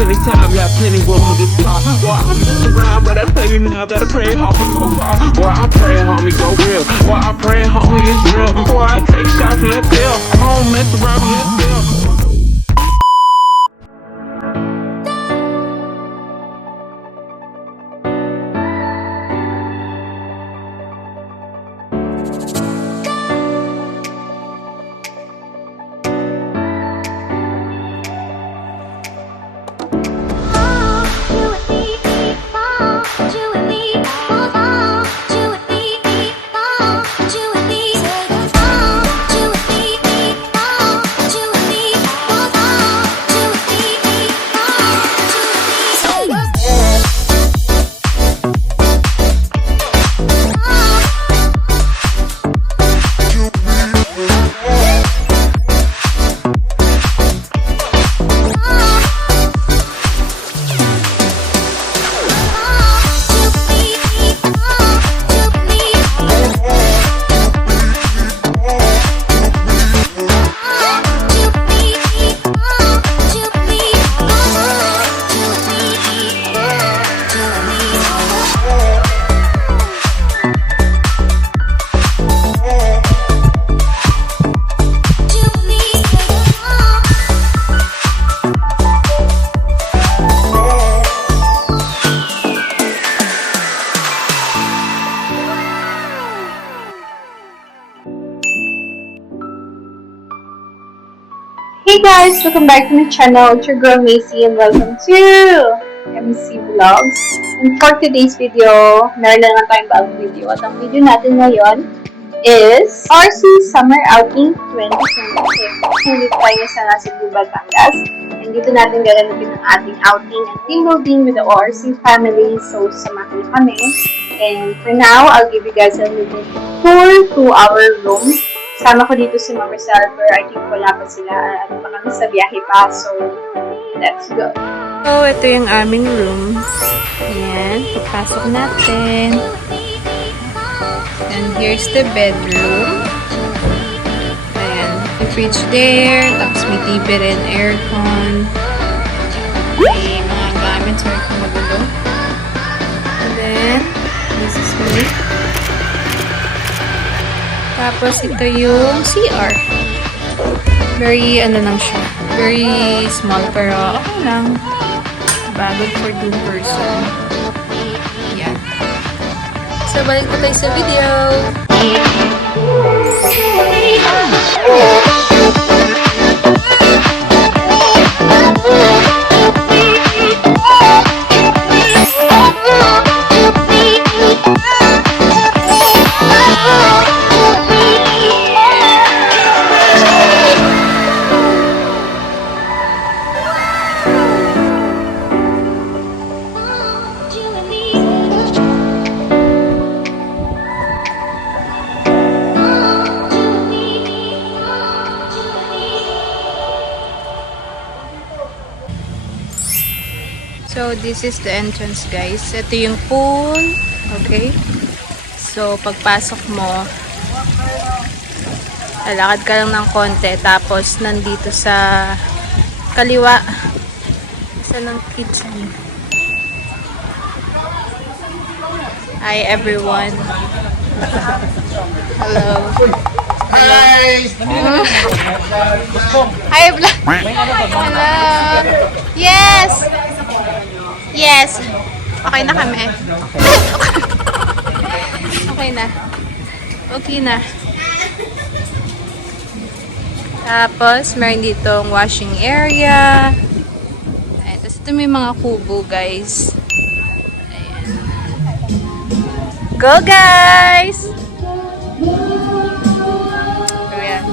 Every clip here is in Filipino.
plenty time, got plenty room to get caught. Boy, I'm just around, but I tell you now that I pray, homie, go far. Boy, I pray, homie, go real. Boy, I pray, homie, it's real. Boy, I take shots and let bill. I don't mess around with that bill. Hey guys! Welcome back to my channel. It's your girl Macy and welcome to MC Vlogs. And for today's video, meron na naman tayong bagong video. At ang video natin ngayon is RC Summer Outing 2026. Nandito tayo sa Cebu, Batangas. And dito natin gaganapin ang ating outing and team building with the ORC family. So, samahan niyo kami. And for now, I'll give you guys a little tour to our room. Kasama ko dito si Mama Salver. I think wala pa sila. Ano pa kami sa biyahe pa. So, let's go. So, ito yung aming room. Ayan. Papasok natin. And here's the bedroom. Ayan. May fridge there. Tapos may TV rin. Aircon. May mga gamits. Sorry kung magulo. And then, this is me. Tapos, ito yung CR. Very, ano lang siya. Very small, pero okay lang. Good for 2 person. Yan. So, balik na tayo sa video. So, this is the entrance, guys. Ito yung pool. Okay? So, pagpasok mo, lalakad ka lang ng konti. Tapos, nandito sa kaliwa, isa ng kitchen. Hi, everyone. Hello. Hi! Hi, vlog. Hello. Yes! Yes. Okay na kami. Okay na. Okay na. Tapos, meron ditong washing area. Ayan. Tapos, ito may mga kubo, guys. Ayan. Go, guys! Ayan.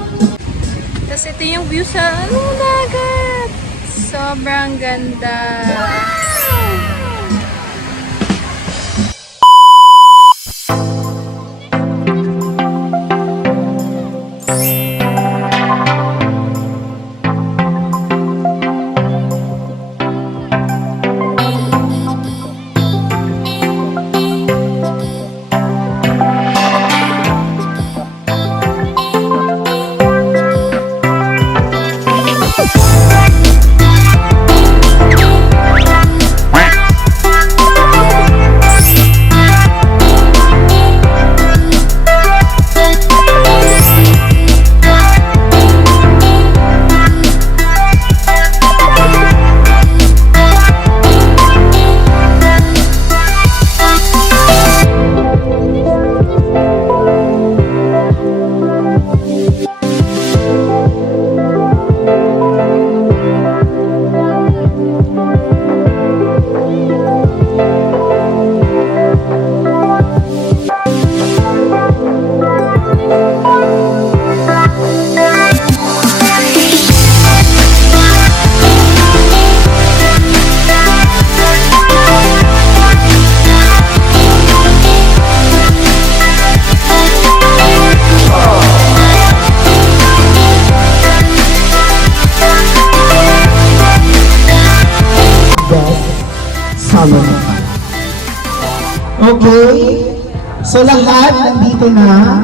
Tapos, ito yung view sa dagat. Sobrang ganda. Okay? So lahat nandito na.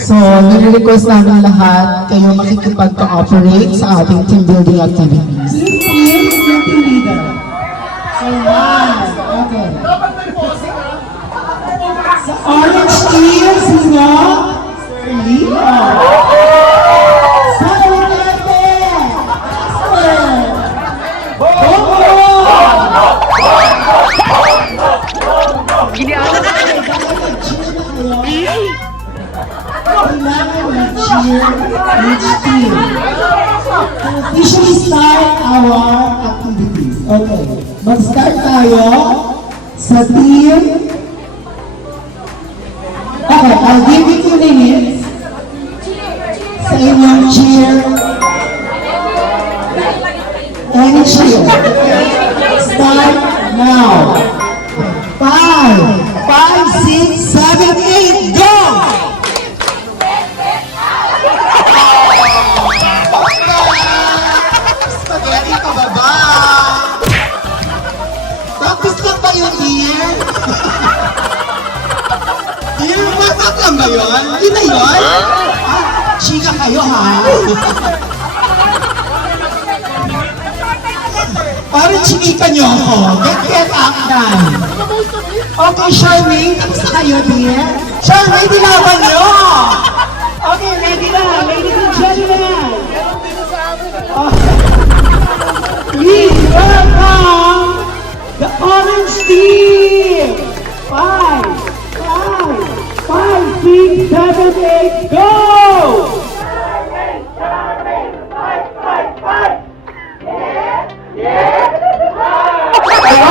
So, nire-request namin lahat kayo makikipag-cooperate sa ating team building activities. Team leader. So, one. Okay. Sa orange team, sino? Sir Leo. Sa Orlando. Sir. Bobo. Kailangan mag-cheer each team to officially start our activities. Okay, mag-start tayo sa team. Okay, I'll give you 2 minutes sa inyong cheer. Any cheer. Start now. 5, 6, 7, 8, go! Spaghetti pababa! Tapos lang ba yun, dear? Dear, masak lang ba yun? Yun na yun? Ah, chika kayo, ha? Parang chinika nyo ako. Get up na. Okay, Charmaine, tapos na kayo, dear? Charmaine, dilaban nyo! Okay, ready na, ladies and gentlemen. Please welcome the orange team. 5, 6, 7, 8, go!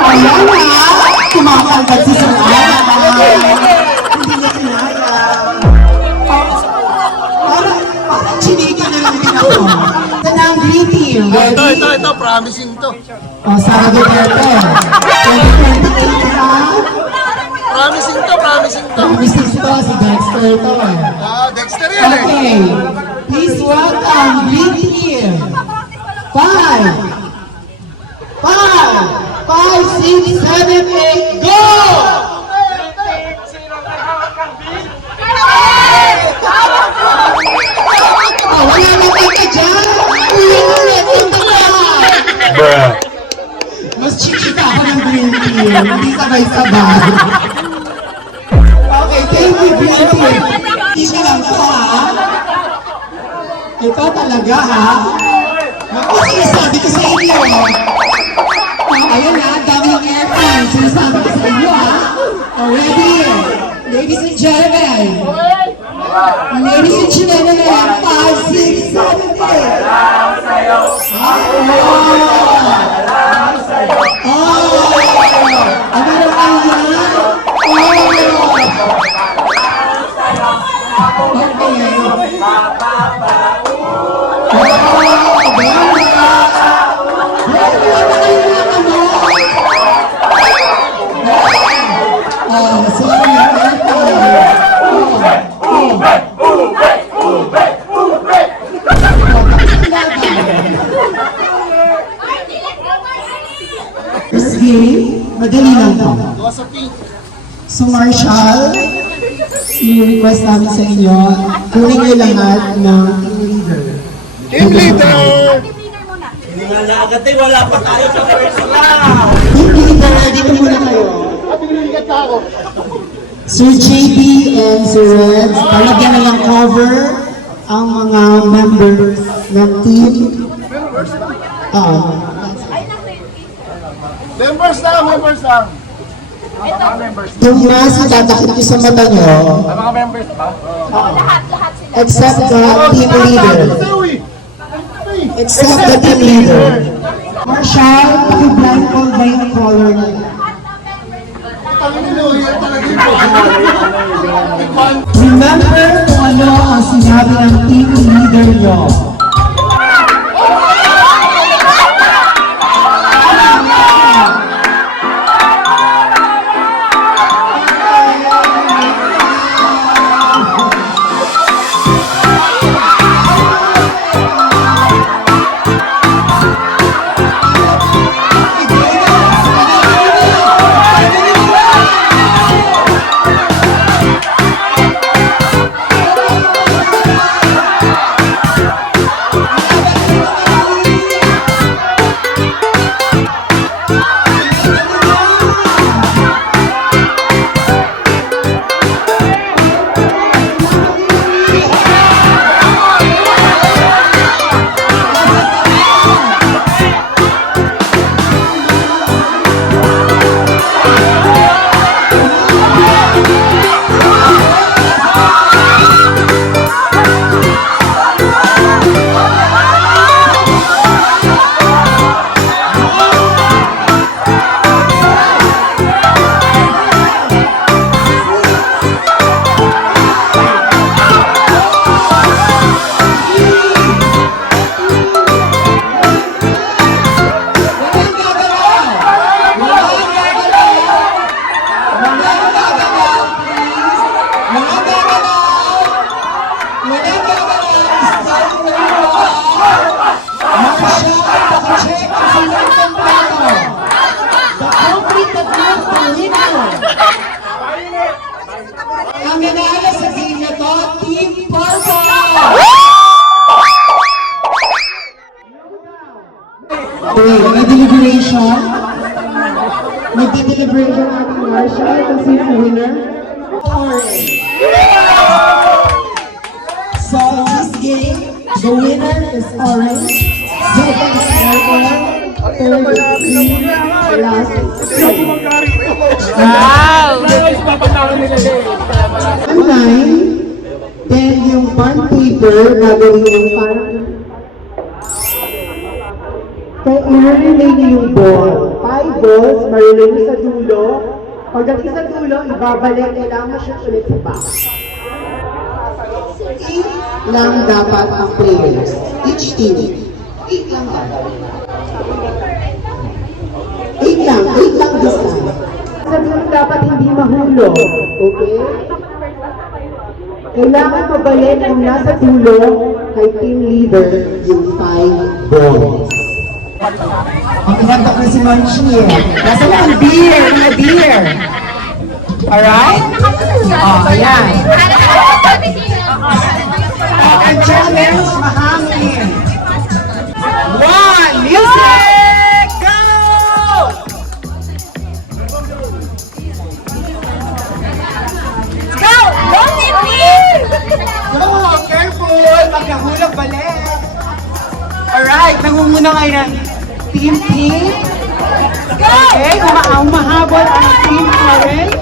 Ayan na! Kumakalbad si Sir Ana. Hindi niya kinaya. Parang chinika na lang din ako. Ito na ang green team. Ready? Ito, promising to. O, Sara Duterte. 2028 na. Promising to. Promising to, si Dexter ito eh. Dexter yan eh. Okay. Please welcome green team. 5, 6, 7, 8, go! Wala na ka dyan! Ulit! Bruh. Mas chichika ako ng green team, hindi sabay-sabay. Okay, thank you, green team. Isa lang to, ha? Ito talaga, ha? Sinasabi ko sa inyo. Ayun na, daming airplane. Sinasabi ko sa inyo, ha? Already, ladies and gentlemen. Ladies and gentlemen, 5, 6, 7, 8. Ano na kayo yan? Sige, madali lang to. So Marshall, i-request namin sa inyo, kunin niyo lahat ng team leader. Team leader! Team leader, dito muna kayo. Sir JB and Sir Reds, talagyan na lang cover ang mga members ng team. Members lang. Yung mask tatakip niyo sa mata nyo, Mga members ba? except the team leader. Except the team leader. Marshall, paki-blindfold ba yung color niya? Remember kung ano ang sinabi ng team leader nyo. mananalo sa game na to, Team Purple! Okay, may deliberation. Magdi-deliberation ang ating Marshall kung sino ang winner. Orange. So, in this game, the winner is orange. Second is purple. Third is green. Last is Wow! ang 9. Then, yung bond paper, gagawin yung parang kaya i-relay niyo yung ball. 5 balls, marilay niyo sa dulo. Pagdating sa dulo, ibabalik, kailangan ma-shoot ulit sa box. 8 lang dapat ang players. Each team. 8 lang dapat. 8 lang this time. Sa dulo dapat hindi mahulog. Okay? Kailangan mabalik kung nasa dulo kay team leader yung 5 balls. Magkakanta ko si Manchi eh. Nasa mga beer, Alright? Oh, ayan. Ang challenge, mahangin. 1, music, go! Go! Go, Team Team! Go, careful! Magkahulog balik. Alright, nangunguna kayo ng Team Pink. Okay, mahabol ang Team Orange.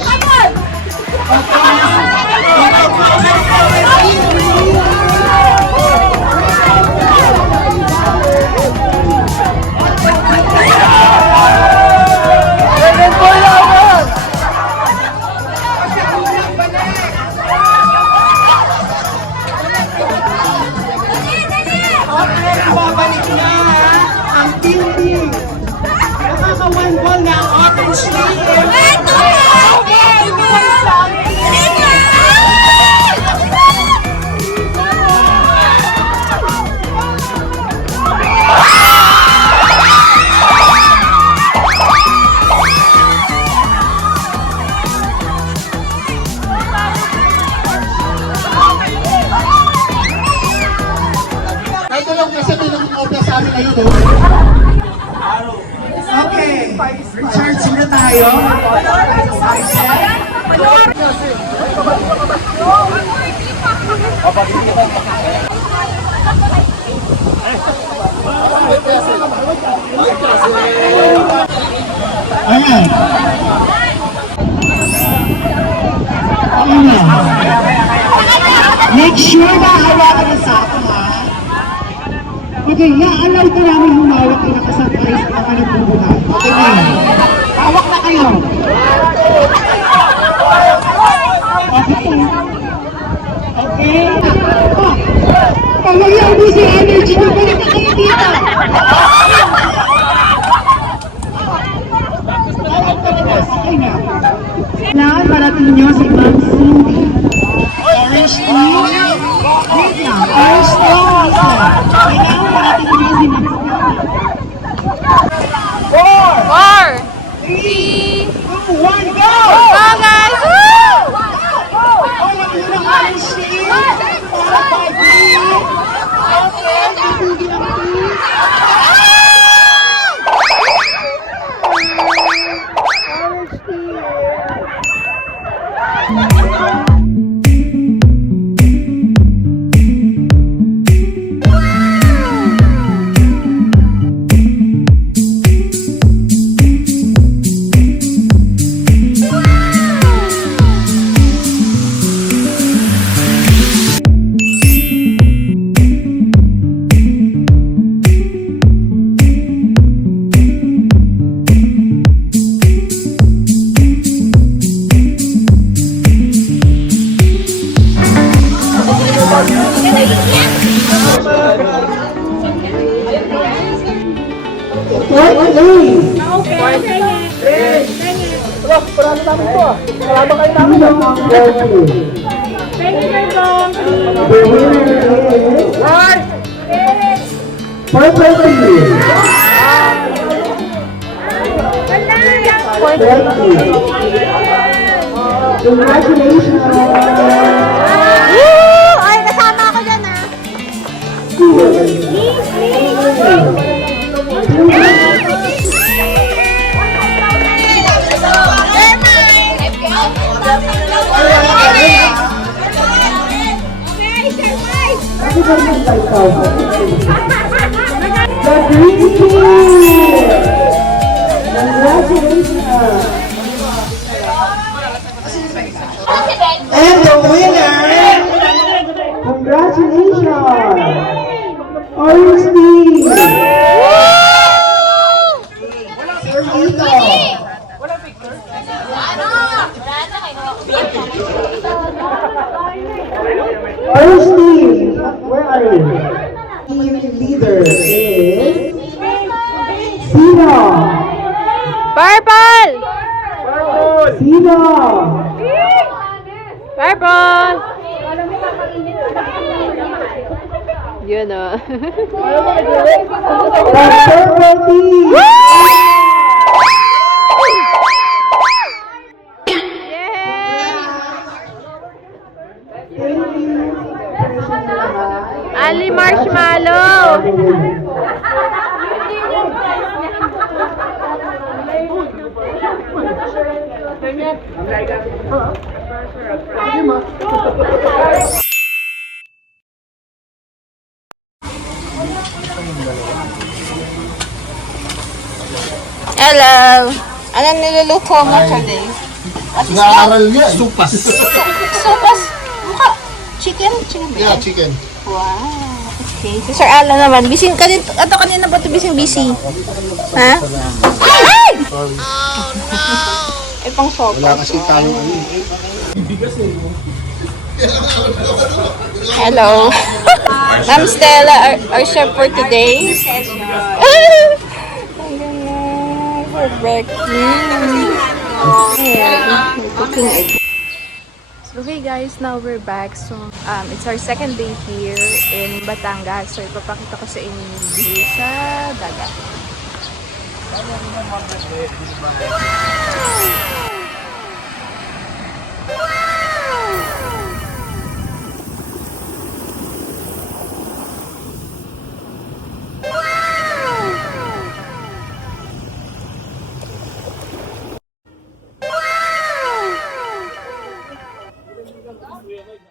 Babalik na ang Team Pink. Nakaka-one ball na ang orange team. Ito lang kasi pinag-opera sa amin ngayon. Okay, recharge na tayo. Ayan. Ayan. Make sure na hawakan na sa ako, ha? Okay, allow ka namin humawak na nakasabay sa mga nagbubuhat. Okay na yun. Hawak na kayo. Okay. Okay. Pamayaw mo si energy na balik na kayo dito. Hawak ka na. Okay na. Kailangan parating nyo si Ma'am Cindy. Orange team. Wait lang. Orange team. Kailangan parating nyo si Ma'am Cindy. 4, 3, 2, 1, go! go guys! Woo! All of you ng orange team. Para kay green. Okay, tutugin ang team. Orange team. Purple team. Thank you. Congratulations! Ay, kasama ako dyan ah. The Green Team! Congratulations! And the winner! Congratulations! Orange Team! Sergito! Orange Team! Where are you? Team leader is... Sino? Purple! Sino? Purple! Yun o. The purple team! Ali Marshmallow! Hello! Anong niluluto mo today? Naaral niya. Supas. Sopas? Mukha. Chicken? Chicken ba Yeah, yan? chicken. Wow. Okay. Si Sir Alan naman. Bising ka din. Ato kanina ba ito busy? Ha? Ay! Ay, pang sopas. Wala kasi tayong ano. Hello. Ma'am Stella, our chef for today. Perfect. Cooking egg. Okay guys, now we're back. So, it's our second day here in Batangas. So, ipapakita ko sa inyo yung view sa dagat.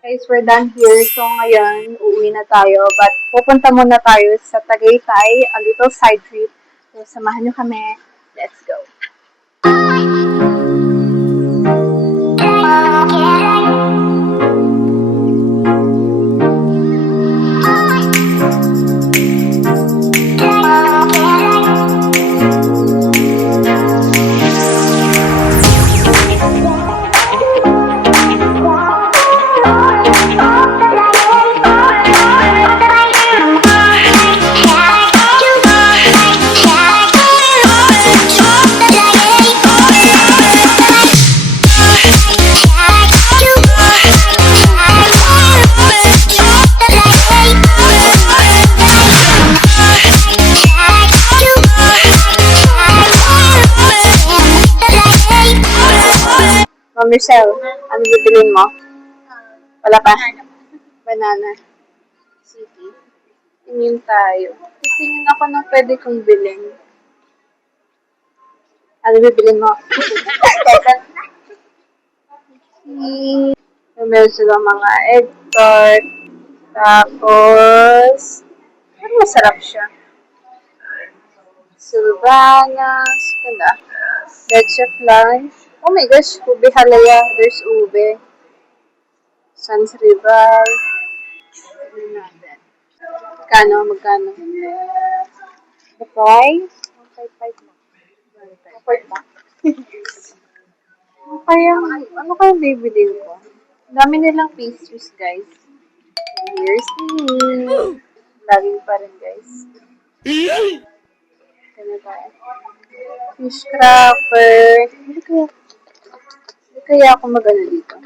Guys, we're done here. So, ngayon, uuwi na tayo. But, pupunta muna tayo sa Tagaytay, a little side trip. So, samahan nyo kami. Let's go. Ma'am Michelle, ano bibilin mo? Wala pa? Banana. City. Tingin tayo. Tingin ako ng pwede kong bilhin. Ano bibilin mo? Meron sila mga egg tart. Tapos, ano masarap siya? Sylvanas. Ganda. Leche flan. Oh my gosh, ube halaya. There's ube. Sans Rival. Tignan natin. Magkano? The price? 155 na. 155 ba? Ano kaya bibilin ko? Ang dami nilang pastries, guys. Here's me. Laging pa rin, guys. Ano tayo? Fish cracker. Hindi kaya ako mag-ano dito.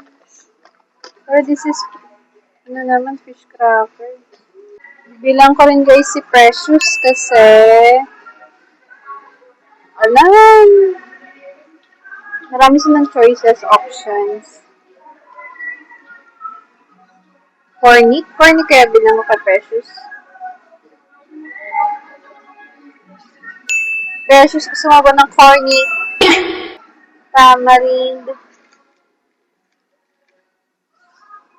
Pero this is, ano naman, fish cracker. Bilang ko rin guys si Precious kasi, alam, marami silang choices, options. Corny? Corny kaya bilang mo ka, Precious? Precious, gusto mo ba ng corny? Tamarind?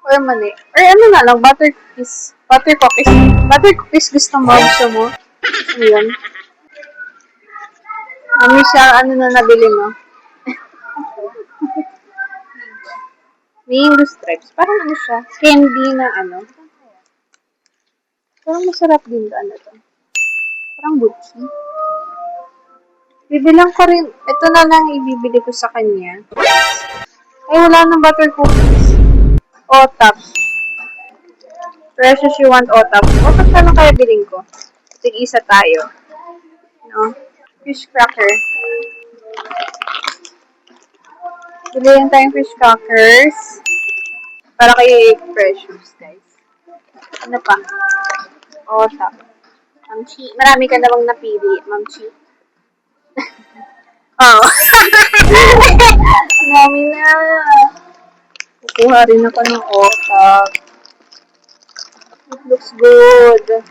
Or mali? Or ano na lang, butter cookies. Butter cookies. Butter cookies gusto mo? Gusto mo? Ano yun? Mami siya, ano na nabili mo? Mango stripes. Parang ano siya? Candy na ano. Parang masarap din to. Ano to? Parang butchi. Bibilang ko rin. Ito na lang ibibili ko sa kanya. Ay, wala nang butter cookies. O-tops. Precious, you want O-tops. O-tops na lang kaya biling ko. Tig-isa tayo. No? Fish cracker. Bilihan tayong fish crackers. Para kay Precious, guys. Ano pa? O-tops. Mamchi. Marami ka namang napili, Mamchi. Oh. Mami na. Kukuha rin ako ng otak. It looks good.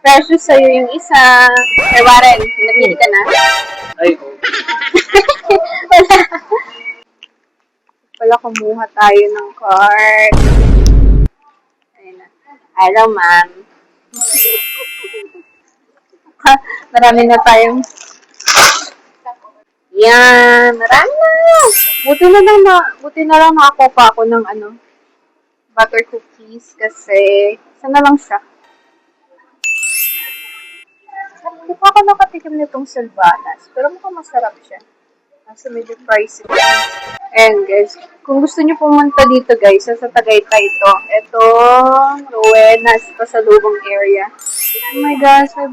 Precious sa'yo yung isa. Eh, Warren, napili ka na? Ay, oh. Wala kumuha tayo ng card. Ayun na. Hello, ma'am. Marami na tayong yan, marami na. Buti na lang nakakuha pa ako ng butter cookies kasi sana lang siya. Hindi pa ako nakatikim nitong Sylvanas, pero mukhang masarap siya. Nasa medyo pricey. And guys, kung gusto niyo pumunta dito guys, sa Tagaytay ito. Itong Rowenas, pasalubong area. Oh my gosh, may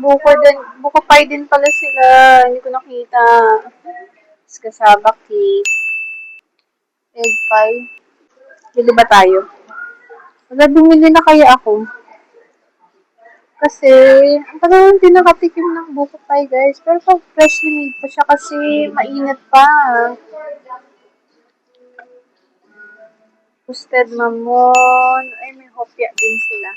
buko pie din pala sila. Hindi ko nakita. Kasaba cake. Egg pie. Bili ba tayo? Wala, bumili na kaya ako. Kasi, ang tagal hindi nakatikim ng buko pie, guys. Pero pag freshly made pa siya kasi mainit pa. Toasted mamon. Ay, may hopya din sila.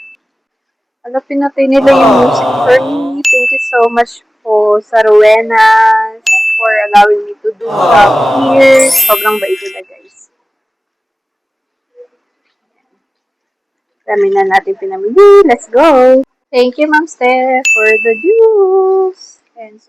Pinatay nila yung music for me. Thank you so much po sa Rowenas for allowing me to do stuff here. Sobrang bait nila, guys. Dami na natin pinamili. Let's go! Thank you, Ma'am Steph, for the juice. And so